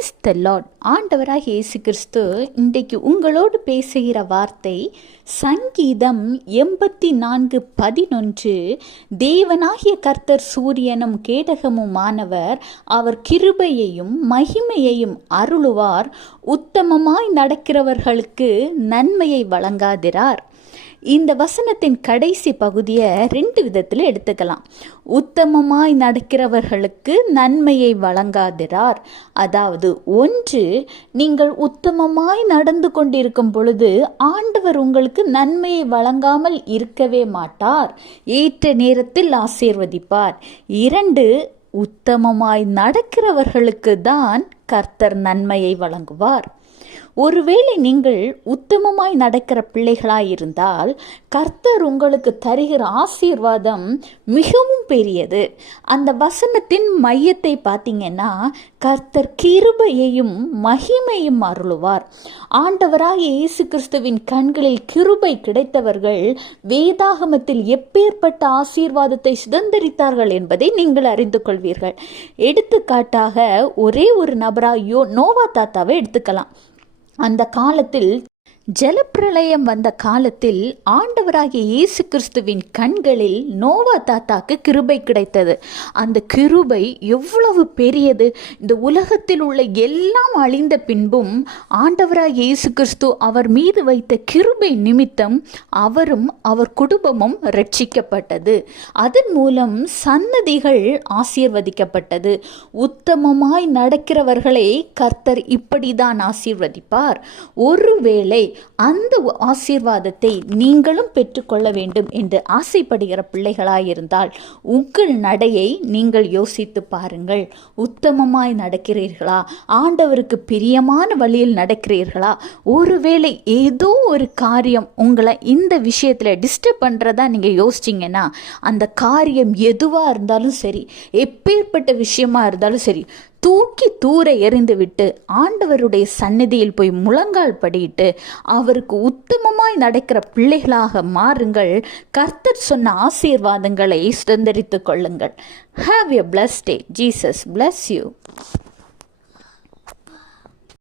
Praise the Lord. ஆண்டவராக இயேசு கிறிஸ்து இன்றைக்கு உங்களோடு பேசுகிற வார்த்தை சங்கீதம் 84:11. தேவனாகிய கர்த்தர் சூரியனும் கேடகமுமானவர், அவர் கிருபையையும் மகிமையையும் அருளுவார், உத்தமமாய் நடக்கிறவர்களுக்கு நன்மையை வழங்காதிரார். இந்த வசனத்தின் கடைசி பகுதியை 2 விதத்தில் எடுத்துக்கலாம். உத்தமமாய் நடக்கிறவர்களுக்கு நன்மையை வழங்காதிரார். அதாவது, ஒன்று, நீங்கள் உத்தமமாய் நடந்து கொண்டிருக்கும் பொழுது ஆண்டவர் உங்களுக்கு நன்மையை வழங்காமல் இருக்கவே மாட்டார், ஏற்ற நேரத்தில் ஆசீர்வதிப்பார். 2, உத்தமமாய் நடக்கிறவர்களுக்கு தான் கர்த்தர் நன்மையை வழங்குவார். ஒருவேளை நீங்கள் உத்தமமாய் நடக்கிற பிள்ளைகளாயிருந்தால் கர்த்தர் உங்களுக்கு தருகிற ஆசீர்வாதம் மிகவும் பெரியது. அந்த வசனத்தின் மையத்தை பார்த்தீங்கன்னா, கர்த்தர் கிருபையையும் மகிமையும் அருளுவார். ஆண்டவராகிய இயேசு கிறிஸ்துவின் கண்களில் கிருபை கிடைத்தவர்கள் வேதாகமத்தில் எப்பேற்பட்ட ஆசீர்வாதத்தை சுதந்திரித்தார்கள் என்பதை நீங்கள் அறிந்து கொள்வீர்கள். எடுத்துக்காட்டாக ஒரே ஒரு நபராக நோவா தாத்தாவை எடுத்துக்கலாம். அந்த காலத்தில் ஜலப்பிரளயம் வந்த காலத்தில் ஆண்டவராகிய இயேசு கிறிஸ்துவின் கண்களில் நோவா தாத்தாக்கு கிருபை கிடைத்தது. அந்த கிருபை எவ்வளவு பெரியது! இந்த உலகத்தில் உள்ள எல்லாம் அழிந்த பின்பும் ஆண்டவராகிய இயேசு கிறிஸ்து அவர் மீது வைத்த கிருபை நிமித்தம் அவரும் அவர் குடும்பமும் ரட்சிக்கப்பட்டது. அதன் மூலம் சன்னதிகள் ஆசீர்வதிக்கப்பட்டது. உத்தமமாய் நடக்கிறவர்களை கர்த்தர் இப்படிதான் ஆசீர்வதிப்பார். ஒருவேளை அந்த ஆசீர்வாதத்தை நீங்களும் பெற்றுக்கொள்ள வேண்டும் என்று ஆசைப்படுகிற பிள்ளைகளாயிருந்தால் உங்கள் நடையை நீங்கள் யோசித்து பாருங்கள். உத்தமமாய் நடக்கிறீர்களா? ஆண்டவருக்கு பிரியமான வழியில் நடக்கிறீர்களா? ஒருவேளை ஏதோ ஒரு காரியம் உங்களை இந்த விஷயத்தில் டிஸ்டர்ப் பண்ணுறதா நீங்கள் யோசிச்சிங்கன்னா, அந்த காரியம் எதுவாக இருந்தாலும் சரி, எப்பேற்பட்ட விஷயமா இருந்தாலும் சரி, தூக்கி தூர எறிந்து விட்டு ஆண்டவருடைய சந்நிதியில் போய் முழங்கால் படியிட்டு அவருக்கு உத்தமமாய் நடக்கிற பிள்ளைகளாக மாறுங்கள். கர்த்தர் சொன்ன ஆசீர்வாதங்களை சுதந்திரித்துக் கொள்ளுங்கள். Have a blessed day. Jesus bless you.